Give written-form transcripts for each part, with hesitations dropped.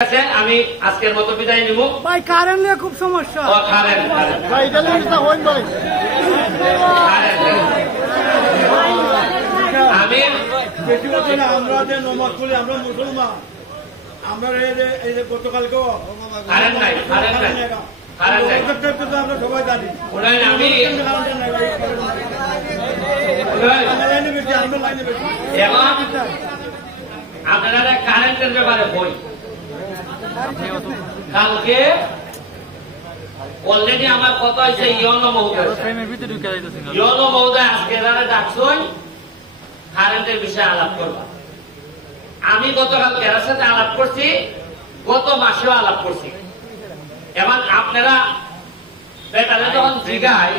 আমি আজকের মতো বিদায় নিব। ভাই কারেন্ট নিয়ে খুব সমস্যা। আমি আমরা যে নমাজ করি আমরা মুসলমান, আমরা এই যে গতকালকেও কারেন্ট নাই আমরা সবাই জানি। আমি এবং আপনারা কারেন্টের ব্যাপারে বই কালকে অলরেডি আমার কথা হয়েছে ইয়নো মহোদয় আজকে ডাকছই কারেন্টের বিষয়ে আলাপ করবা। আমি গতকাল এর সাথে আলাপ করছি, গত মাসেও আলাপ করছি। এবং আপনারা বেটারে যখন জিগায়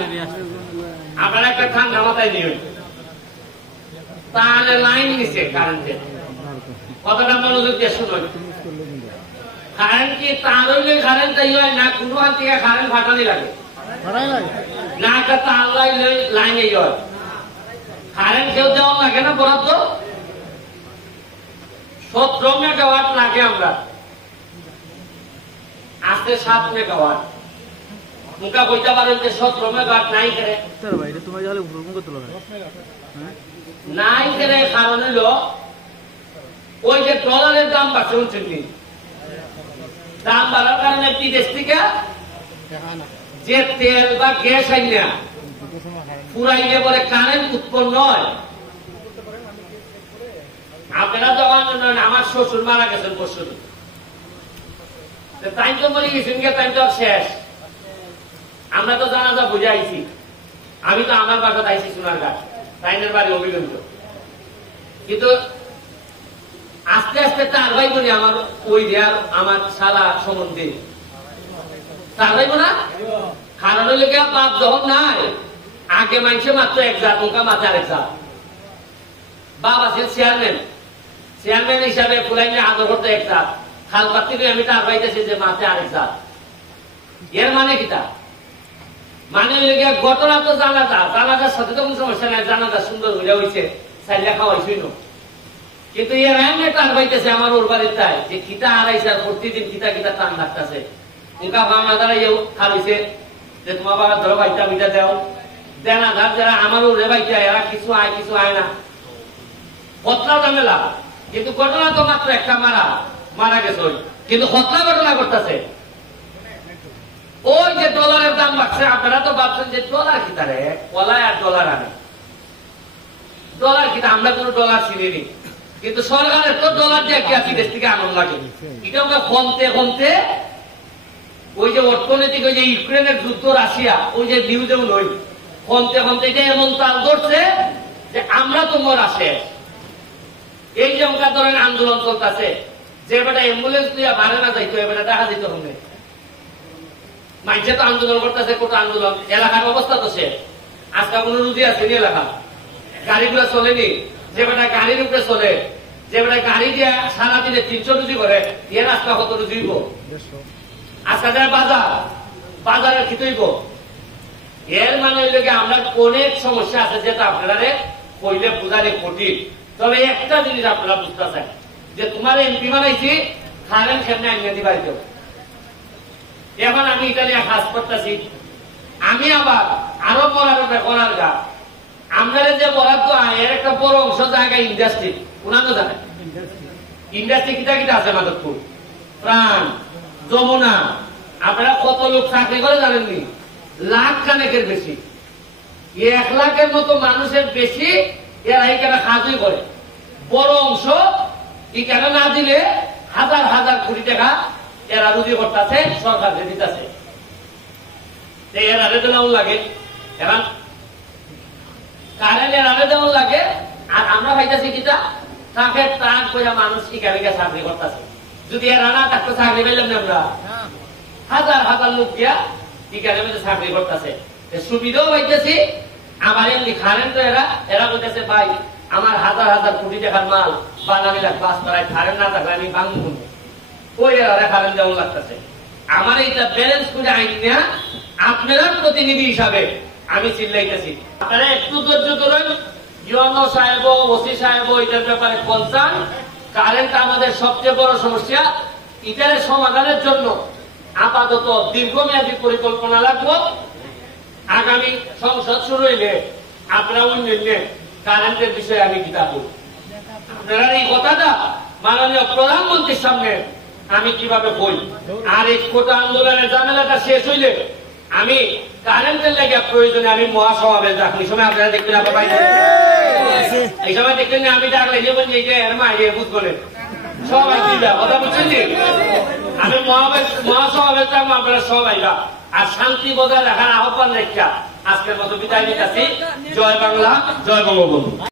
আপনারা একটা ঠান্ডা মাথায় নিয়ে তাহলে লাইন নিছে কারেন্টের কতটা মনোযোগ দিয়ে শুনুন। কারেন্ট কি তার হইলে কারেন্ট তাই হয় না, কোনো থেকে কারেন্ট ফাটানি লাগে না, একটা তার লাইনে হয়। কারেন্ট কেউ দেওয়া লাগে না, বরাদ্দ 17 মেগাওয়াট লাগে। আমরা আজকে 7 মেগাওয়াট মুখা বইতে পারেন যে 17 মেগাওয়াট নাই করে নাই করে। কারণ হইল ওই যে ডলারের দাম বাড়ছে, শুনছেন নি? দাম বাড়ার কারণে বিদেশ থেকে যে তেল বা গ্যাস আইনা ফুরাইলে পরে কারেন্ট উৎপন্ন হয়। আপনারা যখন আমার শ্বশুর মারা গেছেন পরশু, তাই তো মরে গেছেন, তাই তো শেষ। আমরা তো জানাজা বুঝে আইছি। আমি তো আমার বাসাত আইছি সোনারঘাট, তাইনের বাড়ি অভিগন্ত। কিন্তু আস্তে আস্তে তার ভাই বলি আমার ওই দেয়ার আমার সারা সম্বন্ধে তার ভাইব না। কারণ হইলে বাপ যখন নাই, আগে মানছে মাত্র 1 জাত, ওকা মাত্র 1 জাত। বাপ আছেন চেয়ারম্যান হিসাবে ফুলাইনে আদর করতে 1 জাত। খাল পাত্তি আমি তার ভাইতেছি যে মাত্র 1 জাত। এর মানে কিতা? মানে হইলে ঘটনা তো জানাজার সাথে তো কোনো সমস্যা নাই, জানাজা সুন্দর হইয়া হয়েছে, চাইলে খাওয়াইছই না। কিন্তু এর এমনি টান পাইতেছে আমার ওর বাড়ির তাই যে খিতা হারাইছে, আর প্রতিদিন খিতা টান লাগতেছে। উনকা ভাবনা দাঁড়াইও খাইছে যে তোমার বাবা ধরো বাইটা মিটা দেও দেনা ধার, যারা আমার ওরে বাইটা এরা কিছু আয় না, হত্যা ঝামেলা। কিন্তু ঘটনা তো মাত্র একটা, মারা গেছে। কিন্তু হত্যা ঘটনা করতেছে। ওই যে ডলারের দাম বাড়ছে, আপনারা তো ভাবছেন যে ডলার খিতারে কলায় আর ডলার আনে, ডলার খিতা আমরা কোন ডলার চিনি। কিন্তু সরকারের তো ডলার দিয়ে বিদেশ থেকে আনন্দ লাগে। এটা আমরা কমতে ওই যে অর্থনৈতিক ওই যে ইউক্রেনের যুদ্ধ, রাশিয়া, ওই যে নিউজেও নই, কমতে এটা এমন তাল ধরছে যে আমরা তো মরা শেষ। এই যে ওটা ধরেন আন্দোলন চলতেছে, যে বেটা অ্যাম্বুলেন্স দিয়ে ভাড়া না যাইতো এবারে দেখা দিতে হবে। মানুষে তো আন্দোলন করতেছে, কত আন্দোলন। এলাকার অবস্থা তো শেষ। আজকে কোন রুজি আছে নি এলাকা? গাড়িগুলো চলেনি। যে বেটা গাড়ির উপরে চলে, যে বেটা গাড়ি দিয়ে সারাদিনে 300 রুজি করে, এর আজকে কত রুজিব? আজকে যারা বাজারের কি তৈব? এর মানে হইল আমরা অনেক সমস্যা আছে, যেটা আপনারা কইলে বোঝালে কঠিন। তবে একটা জিনিস আপনারা বুঝতে চান যে তোমার এমপি বানাইছি, কারেন্ট কেমনে আইনে দিবা। এখন আমি এটা নিয়ে কাজ করতেছি। আমি আবার আরো করার গা আপনারা যে বরাদ্দ এর একটা বড় অংশ জায়গা ইন্ডাস্ট্রি, উনানো জানে ইন্ডাস্ট্রি কিটা আছে? মাধবপুর, প্রাণ, যমুনা। আপনারা কত লোক চাকরি করে জানেননি? লাখ খানেকের বেশি, 1 লাখের মতো মানুষের বেশি এরা এখানে কাজই করে। বড় অংশ এখানে না দিলে হাজার কোটি টাকা এরা রুজি করতেছে, সরকার দিতেছে। এরা দেওয়া লাগে, এরা কারেন্টের আগে যেমন লাগে। আর আমরা ভাইতেছি কিটা তাকে টান করে মানুষ এখানে চাকরি করতেছে। যদি এরা না থাকতো চাকরি পেলাম না, আমরা হাজার লোক গিয়া এখানে চাকরি করতেছে। সুবিধাও পাইতেছি। আমার এমনি কারেন্ট তো এরা বলতেছে ভাই আমার হাজার কোটি টাকার মাল বানানি লাগবে, কারেন্ট না থাকলে আমি ভাঙব। ওই এরা কারেন্ট যেমন লাগতেছে। আমার এইটা ব্যালেন্স করে আইন নেয়া আপনারা প্রতিনিধি হিসাবে আমি চিল্লাইতেছি। আপনারা একটু ধৈর্য ধরুন। ইউনো সাহেব, ওসি সাহেব এটার ব্যাপারে কনসার্ন। কারেন্ট আমাদের সবচেয়ে বড় সমস্যা। এটার সমাধানের জন্য আপাতত দীর্ঘমেয়াদী পরিকল্পনা লাগবো। আগামী সংসদ শুরু হইলে আপনারা উন্নয়নে কারেন্টের বিষয়ে আমি কিতাব বলব। আপনারা এই কথাটা মাননীয় প্রধানমন্ত্রীর সামনে আমি কিভাবে বই, আর এই কোটা আন্দোলনের ঝামেলাটা শেষ হইলে আমি কারেন্টের লেগে প্রয়োজনে আমি মহাসমাবেশ রাখি। সময় আপনারা দেখবেন আপনার এই সময় দেখবেন আমি ডাকলে যেমন যে এর মাইরে বুঝবেন সবাই দিবা কথা বুঝছেন। আমি মহাসমাবেশ রাখবো, আপনারা সবাই আর শান্তি বজায় রাখার আহ্বান রেখা আজকের মতো বিদায় নিতেছি। জয় বাংলা, জয় বঙ্গবন্ধু।